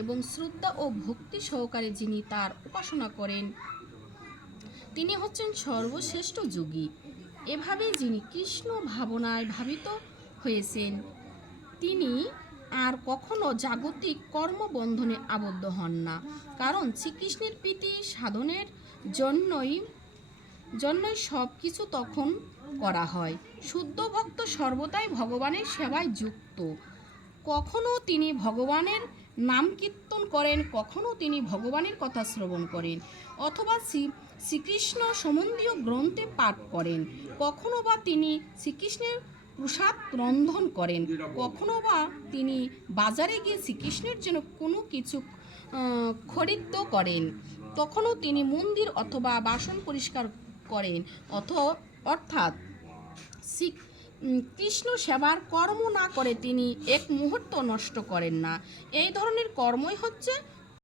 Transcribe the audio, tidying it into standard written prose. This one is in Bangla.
এবং শ্রদ্ধা ও ভক্তি সহকারে যিনি তার উপাসনা করেন তিনি হচ্ছেন সর্বশ্রেষ্ঠ যোগী। এভাবে যিনি কৃষ্ণ ভাবনায় ভাবিত হয়েছেন তিনি আর কখনো জাগতিক কর্মবন্ধনে আবদ্ধ হন না, কারণ শ্রীকৃষ্ণের প্রীতি সাধনের জন্যই সব কিছু তখন করা হয়। শুদ্ধ ভক্ত সর্বদাই ভগবানের সেবায় যুক্ত। কখনো তিনি ভগবানের নাম কীর্তন করেন, কখনো তিনি ভগবানের কথা শ্রবণ করেন, অথবা শ্রীকৃষ্ণ সম্বন্ধীয় গ্রন্থে পাঠ করেন, কখনো বা তিনি শ্রীকৃষ্ণের প্রসাদ রন্ধন করেন, কখনো বা তিনি বাজারে গিয়ে শ্রীকৃষ্ণের জন্য কোনো কিছু খরিদ করেন, কখনো তিনি মন্দির অথবা বাসন পরিষ্কার করেন, অর্থাৎ কৃষ্ণ সেবার কর্ম না করে তিনি এক মুহূর্ত নষ্ট করেন না। এই ধরনের কর্মই হচ্ছে